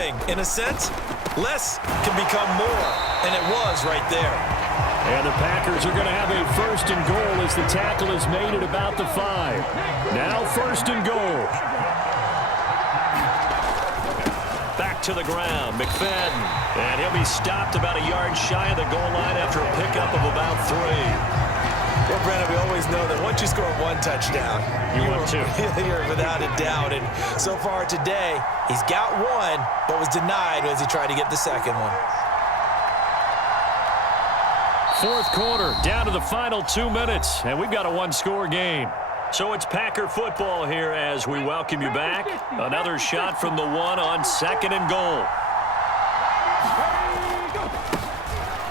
In a sense, less can become more, and it was right there. And the Packers are going to have a 1st and goal as the tackle is made at about the 5. Now 1st and goal. Back to the ground, McFadden. And he'll be stopped about a yard shy of the goal line after a pickup of about 3. Well, Brandon, we always know that once you score 1 touchdown, you're without a doubt. And so far today, he's got 1, but was denied as he tried to get the second one. 4th quarter, down to the final 2 minutes, and we've got a 1-score game. So it's Packer football here as we welcome you back. Another shot from the 1 on 2nd and goal.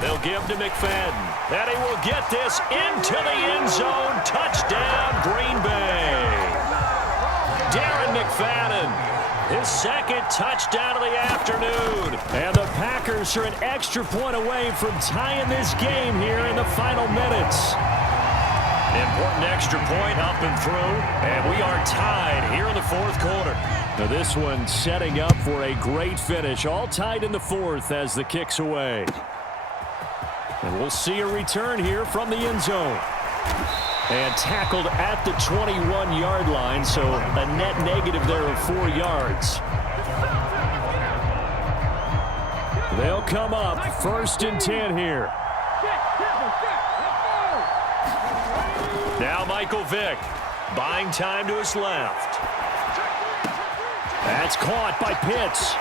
They'll give to McFadden. And he will get this into the end zone. Touchdown, Green Bay. Darren McFadden, his 2nd touchdown of the afternoon. And the Packers are an extra point away from tying this game here in the final minutes. Important extra point up and through, and we are tied here in the 4th quarter. Now this one setting up for a great finish, all tied in the 4th as the kick's away. And we'll see a return here from the end zone. And tackled at the 21-yard line, so a net negative there of 4 yards. They'll come up 1st and 10 here. Now Michael Vick, buying time to his left. That's caught by Pitts.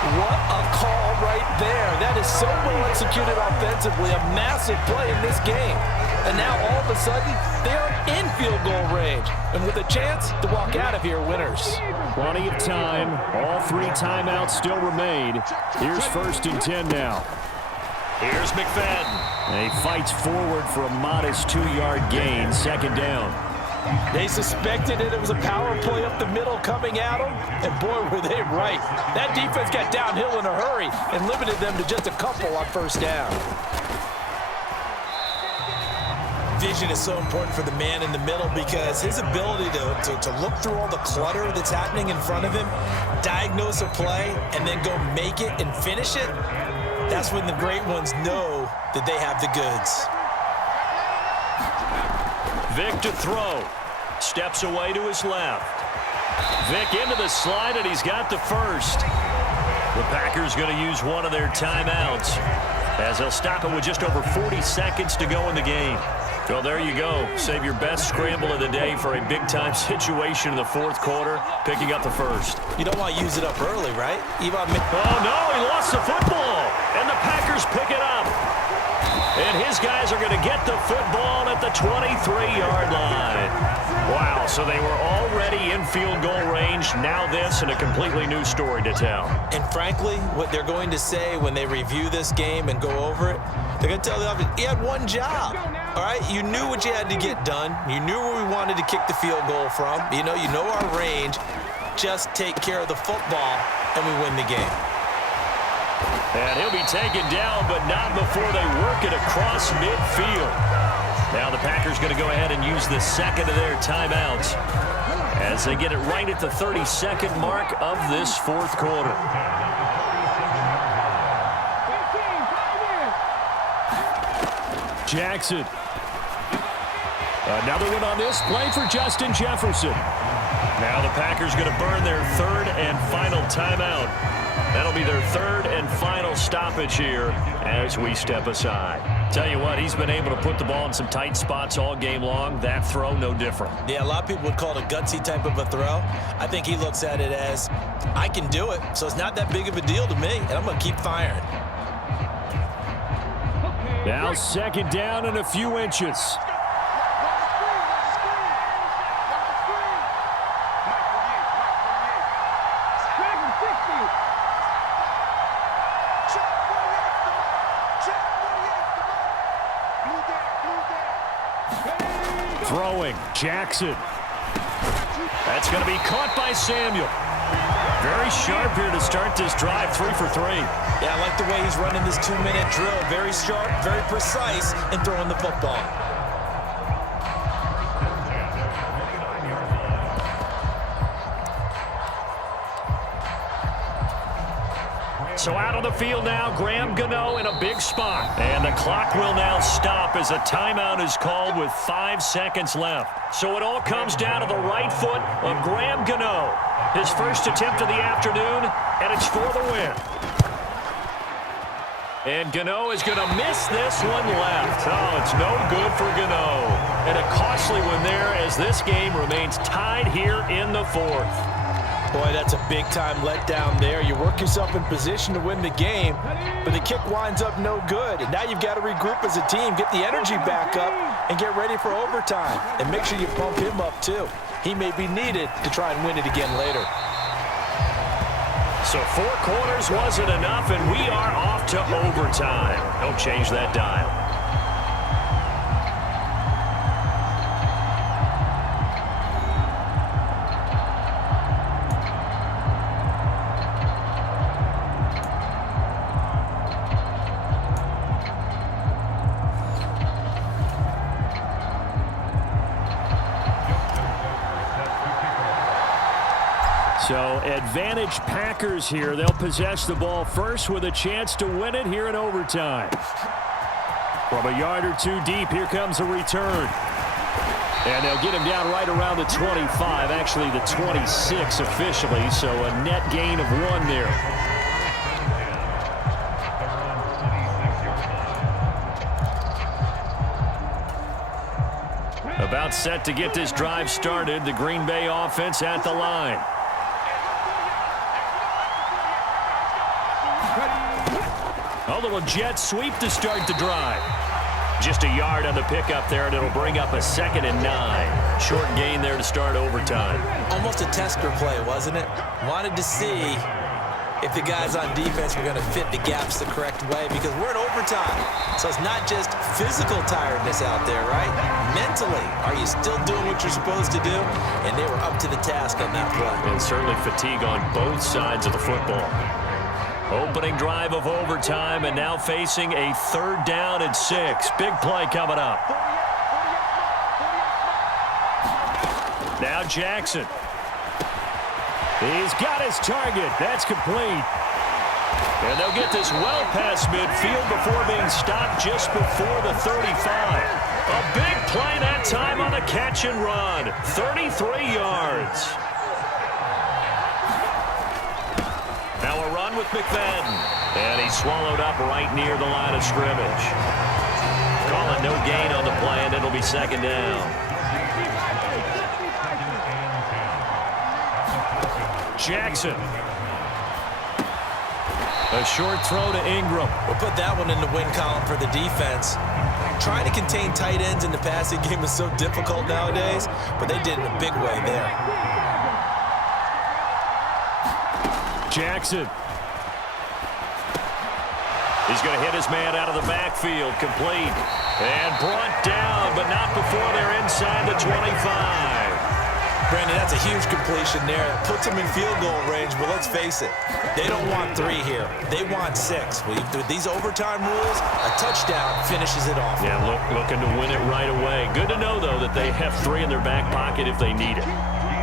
What a call right there. That is so well executed offensively. A massive play in this game. And now all of a sudden, they are in field goal range. And with a chance to walk out of here winners. Plenty of time. All 3 timeouts still remain. Here's 1st and 10 now. Here's McFadden. And he fights forward for a modest 2-yard gain, 2nd down. They suspected that it was a power play up the middle coming at them, and boy, were they right. That defense got downhill in a hurry and limited them to just a couple on 1st down. Vision is so important for the man in the middle because his ability to look through all the clutter that's happening in front of him, diagnose a play, and then go make it and finish it, that's when the great ones know that they have the goods. Vick to throw. Steps away to his left. Vick into the slide, and he's got the 1st. The Packers going to use one of their timeouts as they'll stop it with just over 40 seconds to go in the game. Well, there you go. Save your best scramble of the day for a big-time situation in the 4th quarter, picking up the 1st. You don't want to use it up early, right? Oh, no, he lost the football, and the Packers pick it up. And his guys are going to get the football at the 23-yard line. Wow, so they were already in field goal range. Now this and a completely new story to tell. And frankly, what they're going to say when they review this game and go over it, they're going to tell the offense, he had 1 job. All right, you knew what you had to get done. You knew where we wanted to kick the field goal from. You know our range. Just take care of the football, and we win the game. And he'll be taken down, but not before they work it across midfield. Now the Packers going to go ahead and use the 2nd of their timeouts as they get it right at the 32nd mark of this 4th quarter. Jackson. Another one on this play for Justin Jefferson. Now the Packers going to burn their 3rd and final timeout. That'll be their 3rd and final stoppage here as we step aside. Tell you what, he's been able to put the ball in some tight spots all game long. That throw, no different. Yeah, a lot of people would call it a gutsy type of a throw. I think he looks at it as, I can do it, so it's not that big of a deal to me, and I'm going to keep firing. Now 2nd down and a few inches. Throwing, Jackson. That's going to be caught by Samuel. Very sharp here to start this drive, 3 for 3. Yeah, I like the way he's running this 2-minute drill. Very sharp, very precise in throwing the football. So out on the field now, Graham Gano in a big spot. And the clock will now stop as a timeout is called with 5 seconds left. So it all comes down to the right foot of Graham Gano. His first attempt of the afternoon, and it's for the win. And Gano is going to miss this one left. Oh, it's no good for Gano. And a costly one there as this game remains tied here in the fourth. Boy, that's a big-time letdown there. You work yourself in position to win the game, but the kick winds up no good. And now you've got to regroup as a team, get the energy back up, and get ready for overtime. And make sure you bump him up, too. He may be needed to try and win it again later. So 4 quarters wasn't enough, and we are off to overtime. Don't change that dial. So advantage Packers here. They'll possess the ball first with a chance to win it here in overtime. From a yard or two deep, here comes a return. And they'll get him down right around the 25, actually the 26 officially, so a net gain of 1 there. About set to get this drive started, the Green Bay offense at the line. A little jet sweep to start the drive. Just a yard on the pickup there, and it'll bring up a 2nd and 9. Short gain there to start overtime. Almost a tester play, wasn't it? Wanted to see if the guys on defense were going to fit the gaps the correct way, because we're in overtime. So it's not just physical tiredness out there, right? Mentally, are you still doing what you're supposed to do? And they were up to the task on that play. And certainly fatigue on both sides of the football. Opening drive of overtime, and now facing a 3rd down and 6. Big play coming up. Now Jackson. He's got his target. That's complete. And they'll get this well past midfield before being stopped just before the 35. A big play that time on the catch and run. 33 yards. Now a run with McFadden. And he's swallowed up right near the line of scrimmage. Calling no gain on the play, and it'll be 2nd down. Jackson. A short throw to Ingram. We'll put that one in the win column for the defense. Trying to contain tight ends in the passing game is so difficult nowadays, but they did it in a big way there. Jackson. He's going to hit his man out of the backfield. Complete. And brought down, but not before they're inside the 25. Brandon, that's a huge completion there. Puts them in field goal range, but let's face it, they don't want 3 here. They want 6. With these overtime rules, a touchdown finishes it off. Yeah, looking to win it right away. Good to know, though, that they have 3 in their back pocket if they need it.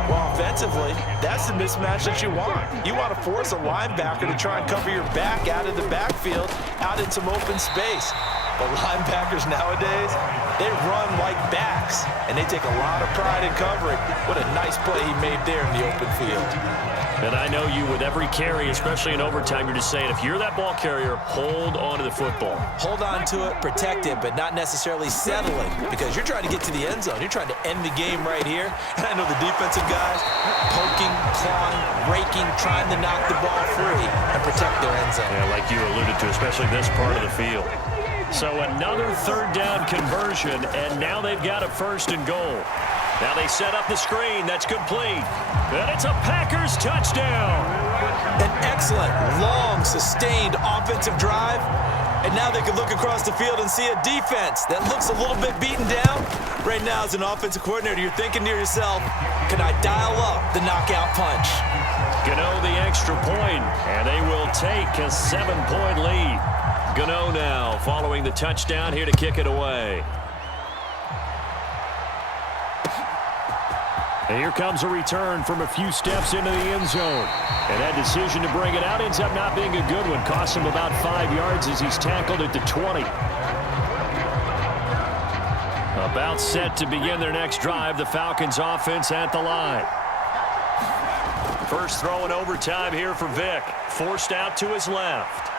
Well, offensively, that's the mismatch that you want. You want to force a linebacker to try and cover your back out of the backfield, out in some open space. But linebackers nowadays, they run like backs, and they take a lot of pride in covering. What a nice play he made there in the open field. And I know you, with every carry, especially in overtime, you're just saying, if you're that ball carrier, hold on to the football. Hold on to it, protect it, but not necessarily settling, because you're trying to get to the end zone. You're trying to end the game right here. And I know the defensive guys poking, clawing, raking, trying to knock the ball free and protect their end zone. Yeah, like you alluded to, especially this part of the field. So another 3rd down conversion, and now they've got a 1st and goal. Now they set up the screen. That's complete. And it's a Packers touchdown. An excellent, long, sustained offensive drive. And now they can look across the field and see a defense that looks a little bit beaten down. Right now, as an offensive coordinator, you're thinking to yourself, can I dial up the knockout punch? Gano the extra point, and they will take a 7-point lead. Gano now following the touchdown here to kick it away. And here comes a return from a few steps into the end zone. And that decision to bring it out ends up not being a good one. Costs him about 5 yards as he's tackled at the 20. About set to begin their next drive. The Falcons offense at the line. First throw in overtime here for Vic. Forced out to his left.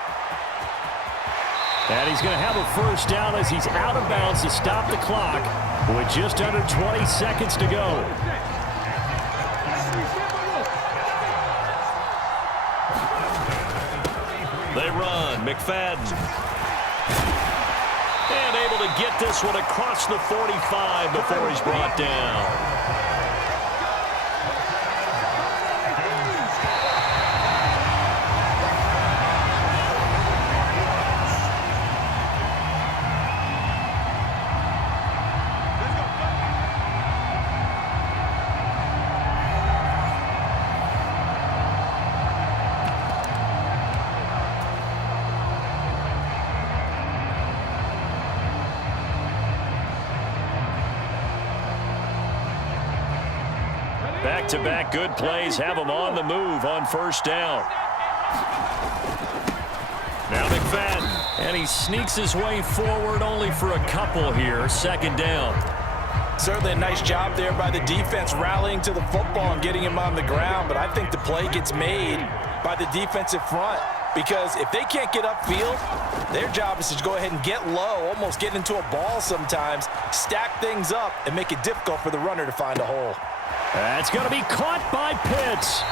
And he's going to have a first down as he's out of bounds to stop the clock with just under 20 seconds to go. They run. McFadden. And able to get this one across the 45 before he's brought down. Back-to-back good plays have him on the move on first down. Now McFadden, and he sneaks his way forward only for a couple here. Second down. Certainly a nice job there by the defense rallying to the football and getting him on the ground, but I think the play gets made by the defensive front because if they can't get upfield, their job is to go ahead and get low, almost get into a ball sometimes, stack things up, and make it difficult for the runner to find a hole. That's going to be caught by Pitts.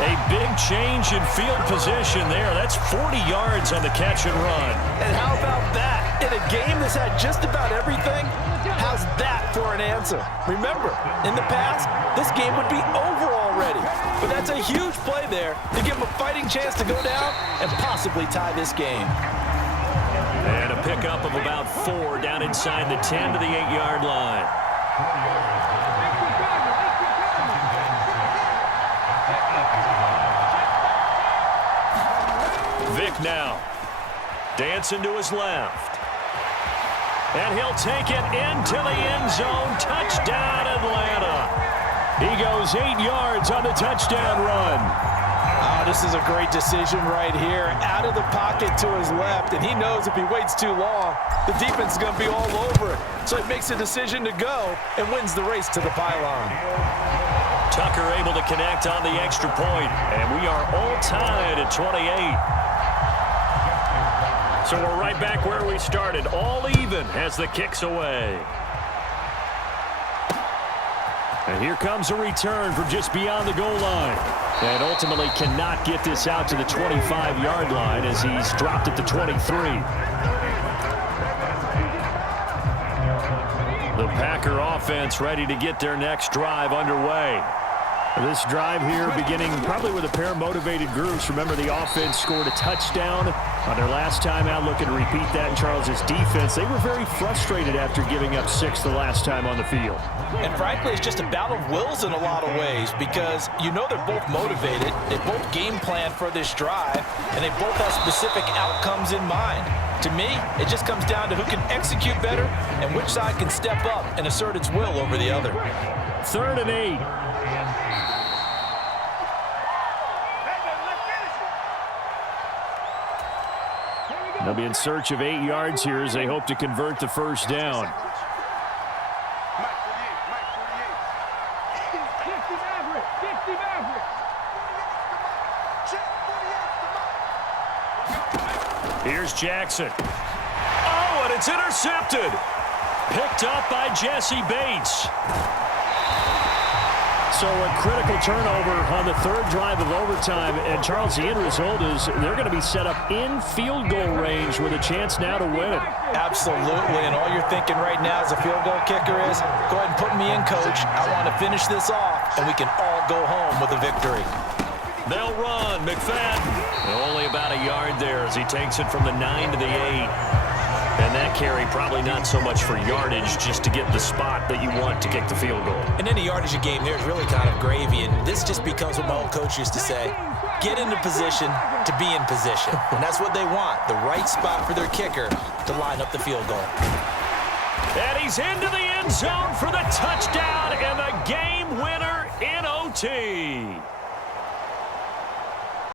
A big change in field position there. That's 40 yards on the catch and run. And how about that? In a game that's had just about everything, how's that for an answer? Remember, in the past, this game would be over already. But that's a huge play there to give him a fighting chance to go down and possibly tie this game. And a pickup of about 4 down inside the 10 to the 8-yard line. Vic now. Dancing to his left. And he'll take it into the end zone. Touchdown, Atlanta. He goes 8 yards on the touchdown run. Oh, this is a great decision right here. Out of the pocket to his left, and he knows if he waits too long, the defense is going to be all over it. So he makes a decision to go and wins the race to the pylon. Tucker able to connect on the extra point, and we are all tied at 28. So we're right back where we started, all even as the kick's away. And here comes a return from just beyond the goal line. And ultimately cannot get this out to the 25-yard line as he's dropped at the 23. The Packer offense ready to get their next drive underway. This drive here beginning probably with a pair of motivated groups. Remember, the offense scored a touchdown on their last time out. Looking to repeat that in Charles's defense. They were very frustrated after giving up 6 the last time on the field. And frankly, it's just a battle of wills in a lot of ways because you know they're both motivated. They both game plan for this drive, and they both have specific outcomes in mind. To me, it just comes down to who can execute better and which side can step up and assert its will over the other. 3rd and 8. They'll be in search of 8 yards here as they hope to convert the first down. Here's Jackson. Oh, and it's intercepted. Picked up by Jesse Bates. So a critical turnover on the 3rd drive of overtime. And, Charles, the end result is they're going to be set up in field goal range with a chance now to win it. Absolutely, and all you're thinking right now as a field goal kicker is, go ahead and put me in, coach. I want to finish this off, and we can all go home with a victory. They'll run. McFadden. Only about a yard there as he takes it from the 9 to the 8. And that carry probably not so much for yardage, just to get the spot that you want to kick the field goal. And any yardage of game there is really kind of gravy, and this just becomes what my old coach used to say, get into position to be in position. And that's what they want, the right spot for their kicker to line up the field goal. And he's into the end zone for the touchdown and the game winner in OT.